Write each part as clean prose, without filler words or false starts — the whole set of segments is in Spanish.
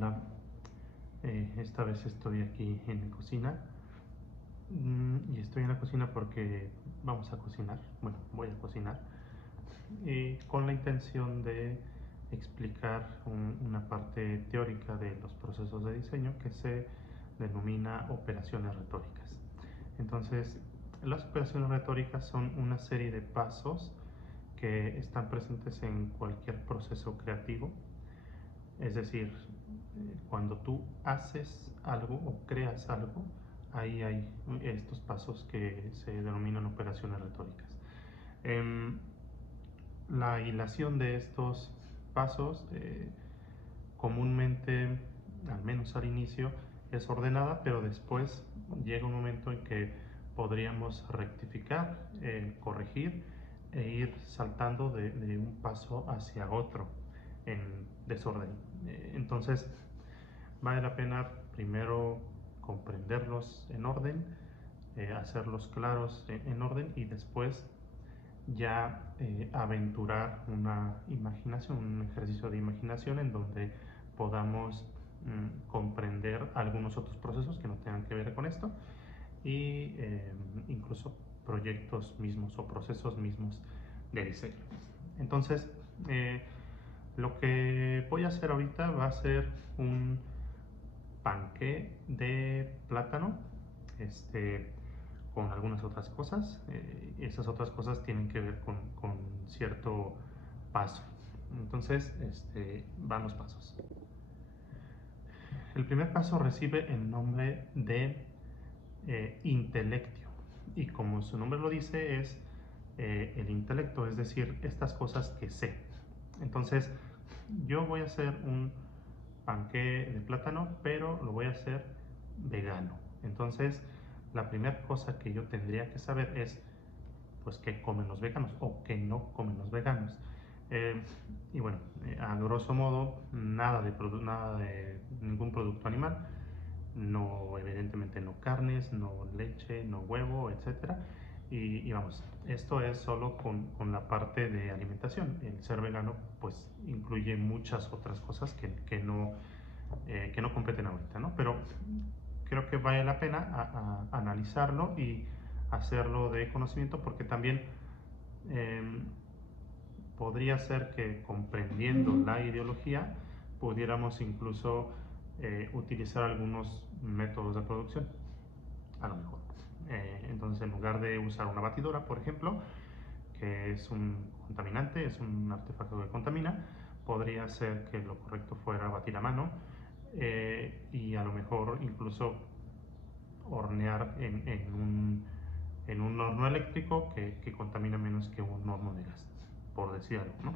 Hola, esta vez estoy aquí en mi cocina y estoy en la cocina porque vamos a cocinar, bueno, voy a cocinar con la intención de explicar una parte teórica de los procesos de diseño que se denomina operaciones retóricas. Entonces, las operaciones retóricas son una serie de pasos que están presentes en cualquier proceso creativo. Es decir, cuando tú haces algo o creas algo, ahí hay estos pasos que se denominan operaciones retóricas. La hilación de estos pasos comúnmente, al menos al inicio, es ordenada, pero después llega un momento en que podríamos rectificar, corregir e ir saltando de un paso hacia otro en desorden. Entonces, vale la pena primero comprenderlos en orden, hacerlos claros en orden y después ya aventurar una imaginación, un ejercicio de imaginación en donde podamos comprender algunos otros procesos que no tengan que ver con esto y incluso proyectos mismos o procesos mismos de diseño. Entonces, lo que voy a hacer ahorita va a ser un panqué de plátano, con algunas otras cosas. Esas otras cosas tienen que ver con cierto paso. Entonces, van los pasos. El primer paso recibe el nombre de intelectio, y como su nombre lo dice, es el intelecto, es decir, estas cosas que sé. Entonces, yo voy a hacer un panqué de plátano, pero lo voy a hacer vegano. Entonces, la primera cosa que yo tendría que saber es, pues, qué comen los veganos o qué no comen los veganos. Y bueno, a grosso modo, nada de ningún producto animal, no, evidentemente no carnes, no leche, no huevo, etcétera. Y vamos, esto es solo con la parte de alimentación. El ser vegano pues incluye muchas otras cosas que no competen ahorita, ¿no? Pero creo que vale la pena a analizarlo y hacerlo de conocimiento, porque también eh, podría ser que comprendiendo la ideología pudiéramos incluso utilizar algunos métodos de producción, a lo mejor. Entonces, en lugar de usar una batidora, por ejemplo, que es un contaminante, es un artefacto que contamina, podría ser que lo correcto fuera batir a mano y a lo mejor incluso hornear en un horno eléctrico que contamina menos que un horno de gas, por decir algo, ¿no?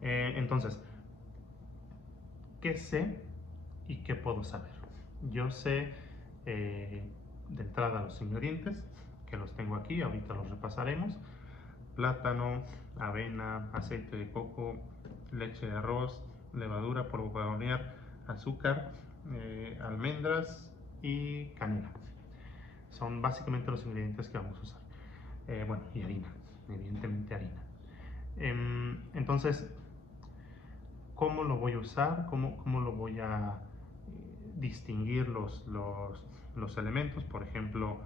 Entonces, ¿qué sé y qué puedo saber? Yo sé de entrada los ingredientes, que los tengo aquí, ahorita los repasaremos: plátano, avena, aceite de coco, leche de arroz, levadura, polvo para hornear, azúcar, almendras y canela. Son básicamente los ingredientes que vamos a usar. Bueno, y harina, evidentemente harina. Entonces, ¿cómo lo voy a usar? ¿Cómo lo voy a distinguir los elementos? Por ejemplo,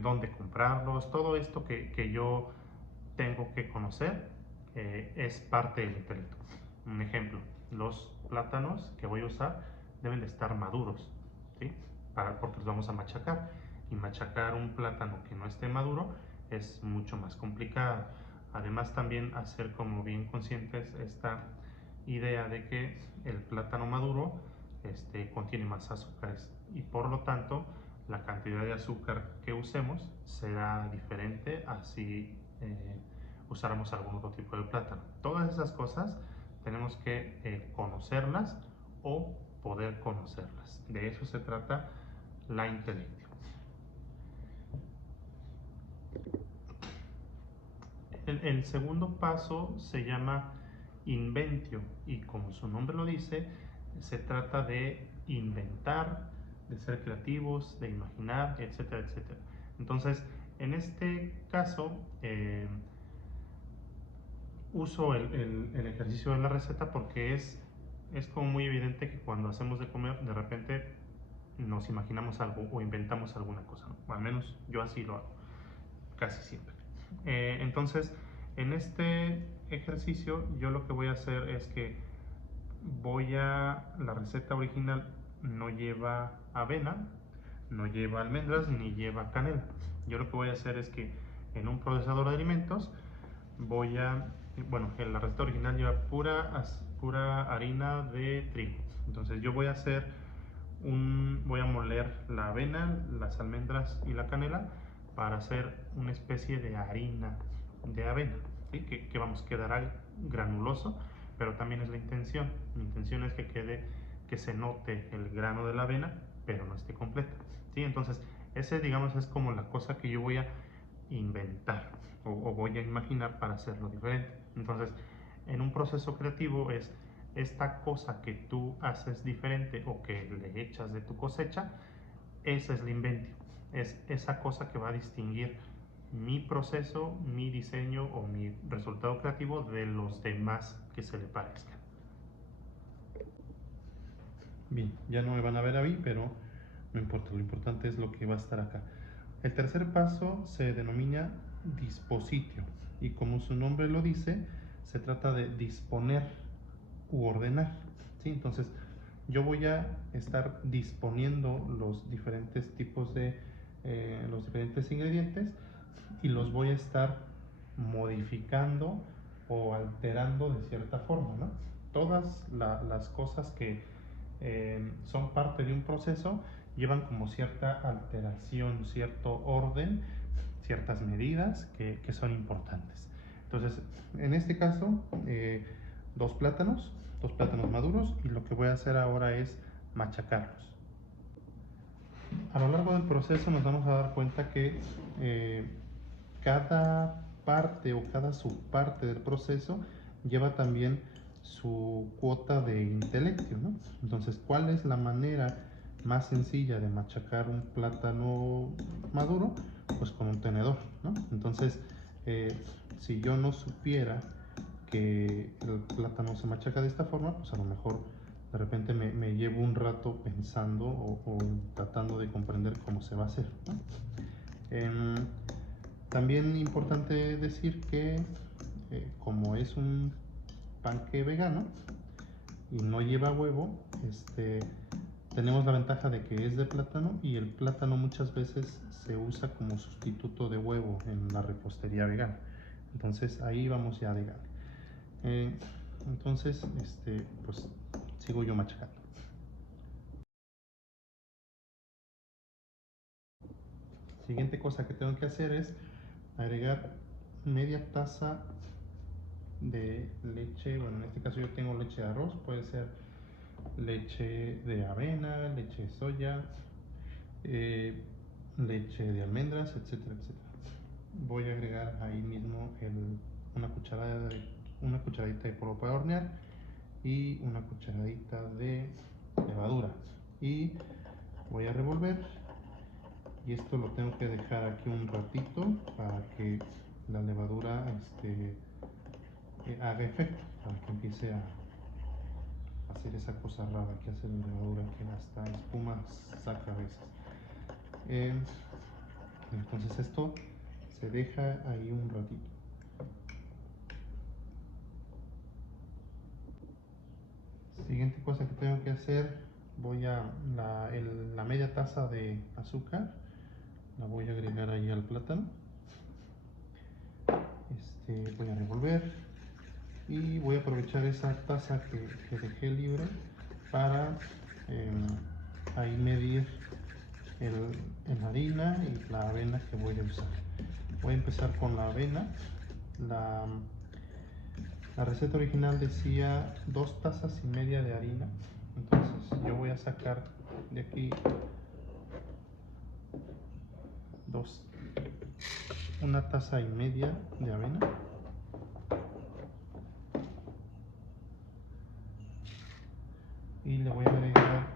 dónde comprarlos. Todo esto que yo tengo que conocer es parte del intelecto. Un ejemplo: los plátanos que voy a usar deben de estar maduros, ¿sí? Porque los vamos a machacar, y machacar un plátano que no esté maduro es mucho más complicado. Además, también hacer como bien conscientes esta idea de que el plátano maduro contiene más azúcares, y por lo tanto la cantidad de azúcar que usemos será diferente a si usáramos algún otro tipo de plátano. Todas esas cosas tenemos que conocerlas o poder conocerlas. De eso se trata la intelectio. El segundo paso se llama inventio, y como su nombre lo dice, se trata de inventar, de ser creativos, de imaginar, etcétera, etcétera. Entonces, en este caso, uso el ejercicio de la receta porque es es como muy evidente que cuando hacemos de comer, de repente nos imaginamos algo o inventamos alguna cosa, ¿no? O al menos yo así lo hago, casi siempre. Entonces, en este ejercicio, yo lo que voy a hacer es que la receta original no lleva avena, no lleva almendras ni lleva canela. Yo lo que voy a hacer es que en un procesador de alimentos en la receta original lleva pura harina de trigo. Entonces yo voy a voy a moler la avena, las almendras y la canela para hacer una especie de harina de avena, ¿sí? Que vamos, quedará granuloso, pero también es la intención. Mi intención es que se note el grano de la avena, pero no esté completa, ¿sí? Entonces, ese, digamos, es como la cosa que yo voy a inventar o voy a imaginar para hacerlo diferente. Entonces, en un proceso creativo es esta cosa que tú haces diferente o que le echas de tu cosecha, esa es la inventio. Es esa cosa que va a distinguir mi proceso, mi diseño o mi resultado creativo de los demás que se le parezcan. Bien, ya no me van a ver a mí, pero no importa, lo importante es lo que va a estar acá. El tercer paso se denomina dispositio y como su nombre lo dice, se trata de disponer u ordenar, ¿sí? Entonces, yo voy a estar disponiendo los diferentes tipos los diferentes ingredientes y los voy a estar modificando o alterando de cierta forma, ¿no? Todas las cosas que son parte de un proceso llevan como cierta alteración, cierto orden, ciertas medidas que son importantes. Entonces, en este caso, dos plátanos maduros, y lo que voy a hacer ahora es machacarlos. A lo largo del proceso nos vamos a dar cuenta que cada parte o cada subparte del proceso lleva también su cuota de intelecto, ¿no? Entonces, ¿cuál es la manera más sencilla de machacar un plátano maduro? Pues con un tenedor, ¿no? Entonces, si yo no supiera que el plátano se machaca de esta forma, pues a lo mejor de repente me llevo un rato pensando o tratando de comprender cómo se va a hacer, ¿no? También importante decir que como es un panque vegano y no lleva huevo, tenemos la ventaja de que es de plátano y el plátano muchas veces se usa como sustituto de huevo en la repostería vegana. Entonces ahí vamos ya de gana. Entonces, pues sigo yo machacando. Siguiente cosa que tengo que hacer es agregar media taza de leche. Bueno, en este caso yo tengo leche de arroz, puede ser leche de avena, leche de soya, leche de almendras, etcétera, etcétera. Voy a agregar ahí mismo una cucharadita de polvo para hornear y una cucharadita de levadura, y voy a revolver, y esto lo tengo que dejar aquí un ratito para que la levadura haga efecto, para que empiece a hacer esa cosa rara que hace la levadura, que hasta espuma saca a veces. Entonces esto se deja ahí un ratito. Siguiente cosa que tengo que hacer, la media taza de azúcar la voy a agregar ahí al plátano. Voy a revolver y voy a aprovechar esa taza que dejé libre para ahí medir la harina y la avena que voy a usar. Voy a empezar con la avena. La receta original decía 2 tazas y media de harina, entonces yo voy a sacar de aquí una taza y media de avena, y le voy a agregar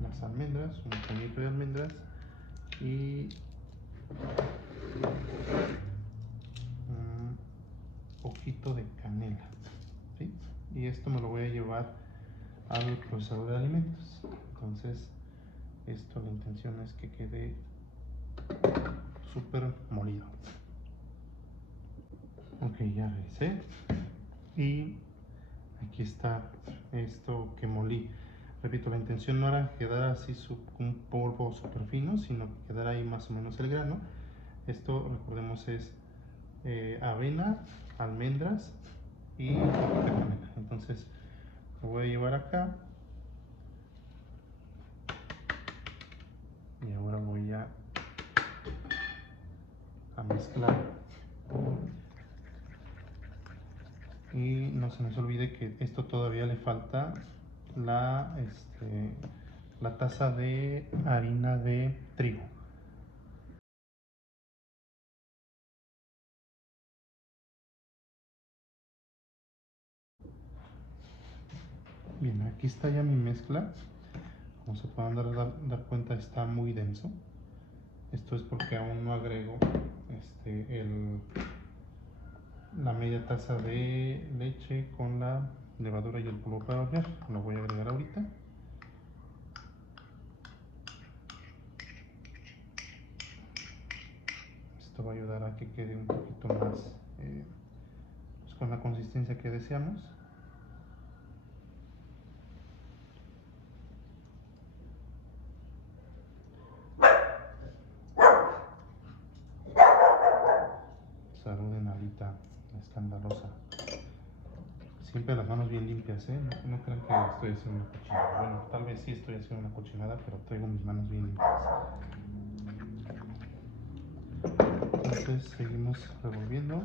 las almendras, un puñito de almendras y un poquito de canela, ¿sí? Y esto me lo voy a llevar al procesador de alimentos. Entonces esto, la intención es que quede súper molido. Ok, ya revisé y aquí está esto que molí. Repito, la intención no era quedar así un polvo súper fino, sino que quedara ahí más o menos el grano. Esto, recordemos, es avena, almendras y canela. Entonces lo voy a llevar acá y ahora voy a mezclar. Y no se nos olvide que esto todavía le falta la, la taza de harina de trigo. Bien, aquí está ya mi mezcla. Como se pueden dar cuenta, está muy denso. Esto es porque aún no agrego la media taza de leche con la levadura y el polvo para hornear. Lo voy a agregar ahorita. Esto va a ayudar a que quede un poquito más pues con la consistencia que deseamos. Saluden, Alita, escandalosa. Siempre las manos bien limpias, ¿eh? No crean que estoy haciendo una cochinada. Bueno, tal vez sí estoy haciendo una cochinada, pero traigo mis manos bien limpias. Entonces seguimos revolviendo.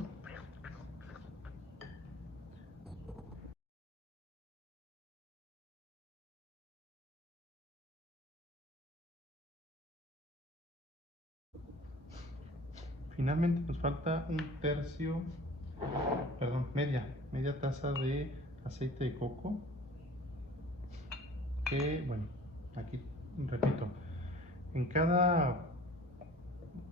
Finalmente nos falta un tercio, perdón, media taza de aceite de coco. Que bueno, aquí repito, en cada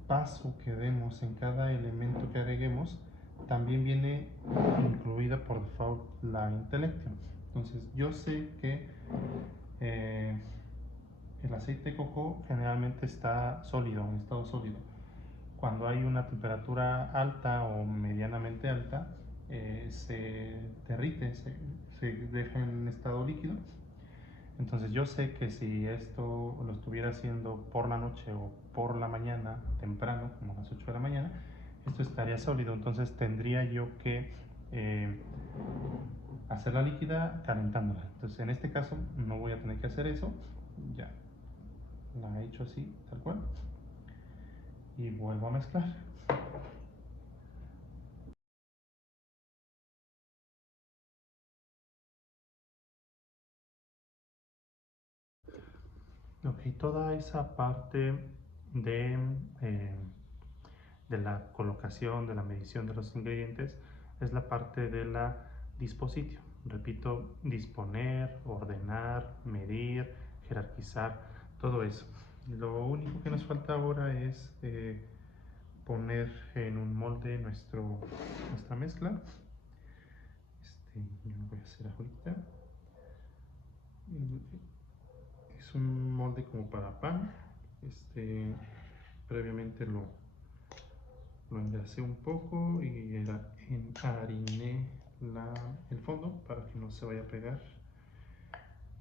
paso que demos, en cada elemento que agreguemos, también viene incluida por default la Intellectio. Entonces yo sé que eh, el aceite de coco generalmente está sólido, en estado sólido. Cuando hay una temperatura alta o medianamente alta, se derrite, se deja en estado líquido. Entonces yo sé que si esto lo estuviera haciendo por la noche o por la mañana, temprano, como a las 8 de la mañana, esto estaría sólido. Entonces tendría yo que hacerla líquida calentándola. Entonces en este caso no voy a tener que hacer eso. Ya la he hecho así, tal cual. Y vuelvo a mezclar. Ok, toda esa parte de, eh, de la colocación, de la medición de los ingredientes, es la parte de la disposición. Repito, disponer, ordenar, medir, jerarquizar, todo eso. Lo único que nos falta ahora es poner en un molde nuestra mezcla. Yo lo voy a hacer ahorita. Es un molde como para pan. Previamente lo engrasé un poco y enhariné el fondo para que no se vaya a pegar.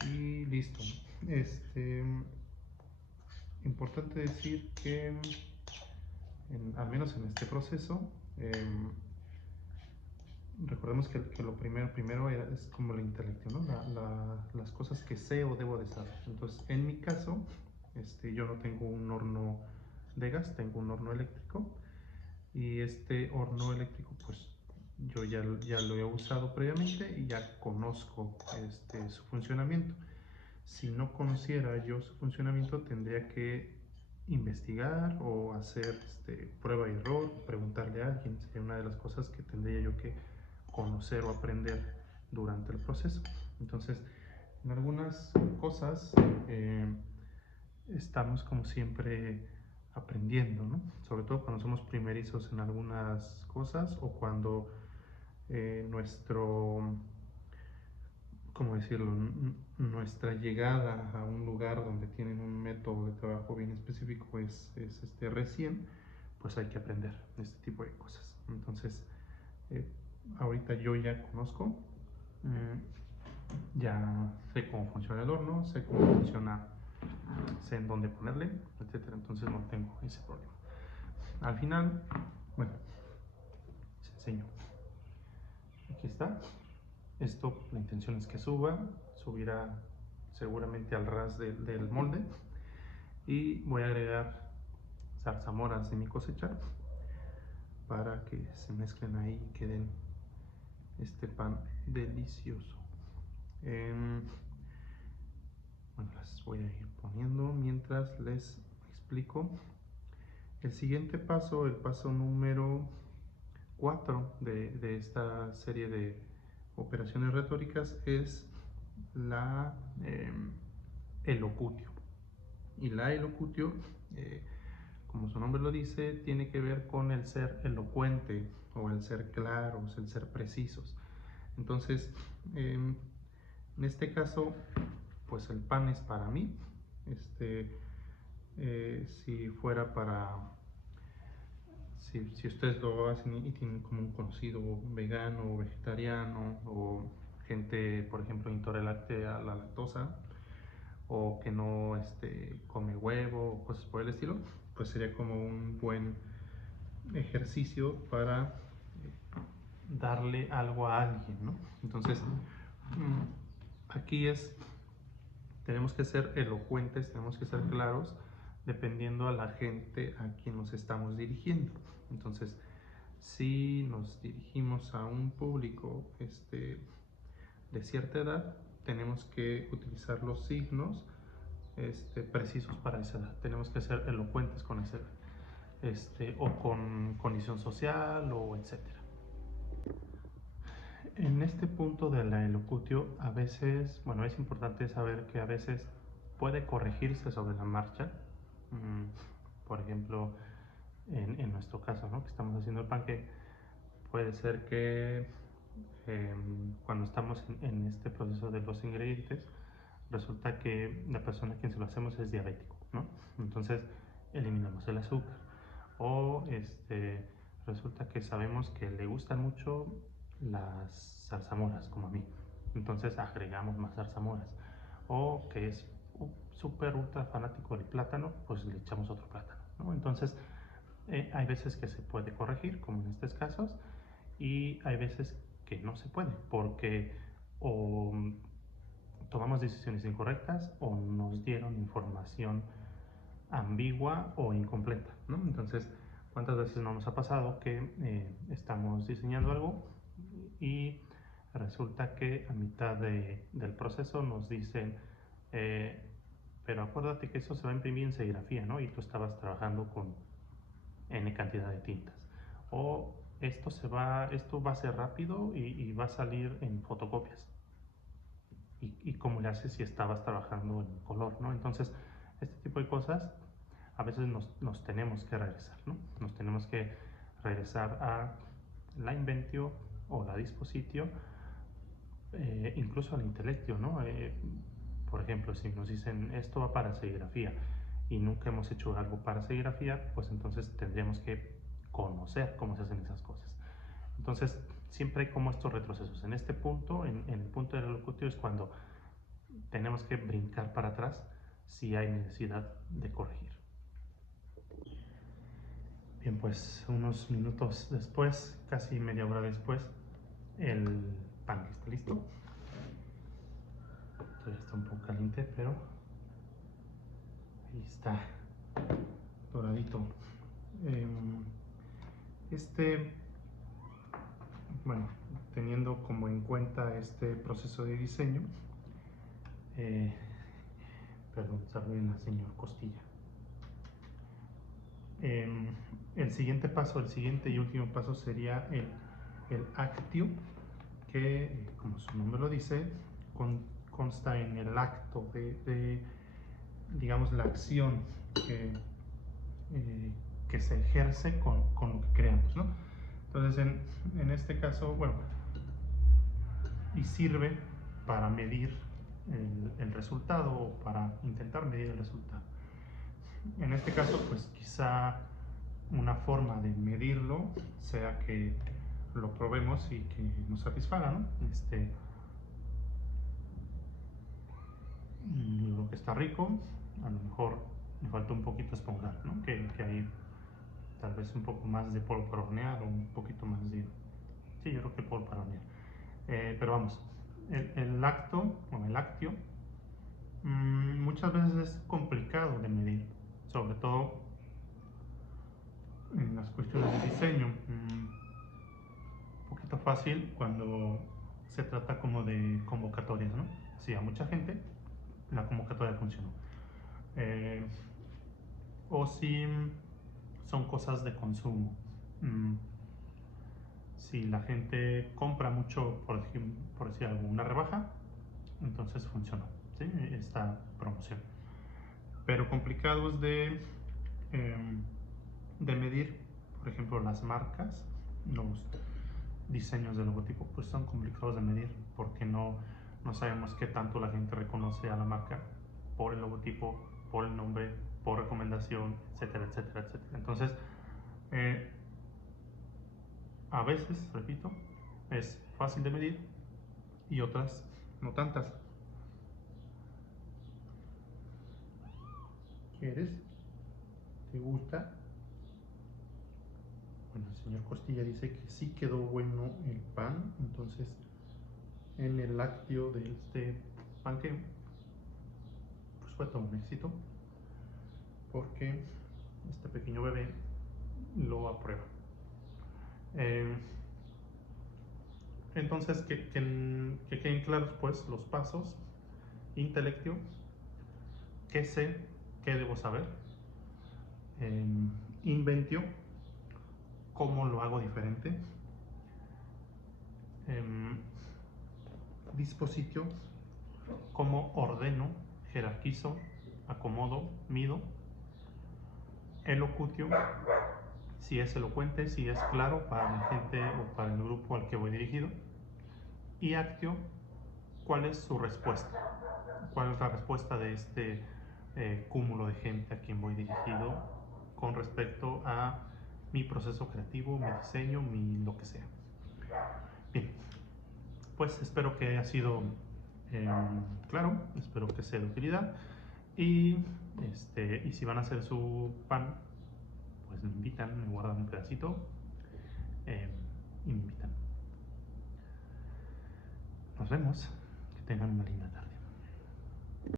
Y listo. Importante decir que al menos en este proceso, recordemos que lo primero es como la intelecto, ¿no? Las cosas que sé o debo de saber. Entonces, en mi caso, yo no tengo un horno de gas, tengo un horno eléctrico. Y este horno eléctrico, pues yo ya lo he usado previamente y ya conozco su funcionamiento. Si no conociera yo su funcionamiento, tendría que investigar o hacer prueba y error, preguntarle a alguien. Sería una de las cosas que tendría yo que conocer o aprender durante el proceso. Entonces, en algunas cosas estamos como siempre aprendiendo, ¿no? Sobre todo cuando somos primerizos en algunas cosas o cuando nuestro ¿cómo decirlo? Nuestra llegada a un lugar donde tienen un método de trabajo bien específico es recién, pues hay que aprender este tipo de cosas. Entonces, ahorita yo ya conozco, ya sé cómo funciona el horno, sé cómo funciona, sé en dónde ponerle, etcétera. Entonces no tengo ese problema. Al final, bueno, les enseño. Aquí está. Esto, la intención es que subirá seguramente al ras del molde. Y voy a agregar zarzamoras de mi cosecha para que se mezclen ahí y queden este pan delicioso. Bueno, las voy a ir poniendo mientras les explico. El siguiente paso, el paso número 4 de esta serie de operaciones retóricas, es la elocutio. Y la elocutio, como su nombre lo dice, tiene que ver con el ser elocuente o el ser claros, el ser precisos. Entonces, en este caso, pues el pan es para mí. Si fuera si ustedes lo hacen y tienen como un conocido vegano o vegetariano, o gente, por ejemplo, intolerante a la lactosa, o que no come huevo o cosas por el estilo, pues sería como un buen ejercicio para darle algo a alguien, ¿no? Entonces, aquí tenemos que ser elocuentes, tenemos que ser claros, dependiendo a la gente a quien nos estamos dirigiendo. Entonces, si nos dirigimos a un público de cierta edad, tenemos que utilizar los signos precisos para esa edad. Tenemos que ser elocuentes con esa edad, o con condición social, o etcétera. En este punto de la elocutio, a veces, bueno, es importante saber que a veces puede corregirse sobre la marcha. Por ejemplo, en nuestro caso, ¿no?, que estamos haciendo el panqué, puede ser que cuando estamos en este proceso de los ingredientes, resulta que la persona a quien se lo hacemos es diabético, ¿no? Entonces eliminamos el azúcar. O resulta que sabemos que le gustan mucho las zarzamoras, como a mí, entonces agregamos más zarzamoras. O que es súper ultra fanático del plátano, pues le echamos otro plátano, ¿no? Entonces hay veces que se puede corregir, como en estos casos, y hay veces que no se puede, porque o tomamos decisiones incorrectas o nos dieron información ambigua o incompleta, ¿no? Entonces, ¿cuántas veces no nos ha pasado que estamos diseñando algo y resulta que a mitad del proceso nos dicen, pero acuérdate que eso se va a imprimir en serigrafía, ¿no? Y tú estabas trabajando con N cantidad de tintas. O esto va a ser rápido y va a salir en fotocopias. ¿Y cómo le haces si estabas trabajando en color, ¿no? Entonces, este tipo de cosas a veces nos tenemos que regresar, ¿no? Nos tenemos que regresar a la inventio o la dispositio, incluso al intelectio, ¿no? Por ejemplo, si nos dicen esto va para serigrafía y nunca hemos hecho algo para serigrafía, pues entonces tendríamos que conocer cómo se hacen esas cosas. Entonces, siempre hay como estos retrocesos. En este punto, en el punto del elocutio, es cuando tenemos que brincar para atrás si hay necesidad de corregir. Bien, pues unos minutos después, casi media hora después, el pan está listo. Todavía está un poco caliente, pero ahí está, doradito. Bueno, teniendo como en cuenta este proceso de diseño, perdón, saluden al señor Costilla. El siguiente paso, el siguiente y último paso sería el actio, que como su nombre lo dice, consta en el acto de digamos, la acción que se ejerce con lo que creamos, ¿no? Entonces, en este caso, bueno, y sirve para medir el resultado o para intentar medir el resultado. En este caso, pues quizá una forma de medirlo sea que lo probemos y que nos satisfaga, ¿no? Yo creo que está rico, a lo mejor me falta un poquito esponjar, ¿no? Que hay tal vez un poco más de polvo para hornear o un poquito más de... Sí, yo creo que polvo para hornear. Pero vamos, el lácteo muchas veces es complicado de medir, sobre todo en las cuestiones de diseño. Un poquito fácil cuando se trata como de convocatorias, ¿no? Sí, a mucha gente la convocatoria funcionó. O si son cosas de consumo. Si la gente compra mucho, por decir algo, una rebaja, entonces funcionó, ¿sí? Esta promoción. Pero complicados de medir, por ejemplo, las marcas, los diseños de logotipo, pues son complicados de medir porque no sabemos qué tanto la gente reconoce a la marca por el logotipo, por el nombre, por recomendación, etcétera, etcétera, etcétera. Entonces, a veces, repito, es fácil de medir y otras no tantas. ¿Quieres? ¿Te gusta? Bueno, el señor Costilla dice que sí quedó bueno el pan, entonces en el lácteo de este panqueo pues fue todo un éxito porque este pequeño bebé lo aprueba. Entonces que queden claros pues los pasos: intelectio, qué sé, qué debo saber; inventio, cómo lo hago diferente; dispositio, cómo ordeno, jerarquizo, acomodo, mido; elocutio, si es elocuente, si es claro para la gente o para el grupo al que voy dirigido; y actio, cuál es su respuesta, cuál es la respuesta de este cúmulo de gente a quien voy dirigido con respecto a mi proceso creativo, mi diseño, mi lo que sea. Bien, pues espero que haya sido claro, espero que sea de utilidad, y si van a hacer su pan, pues me invitan, me guardan un pedacito y me invitan. Nos vemos, que tengan una linda tarde.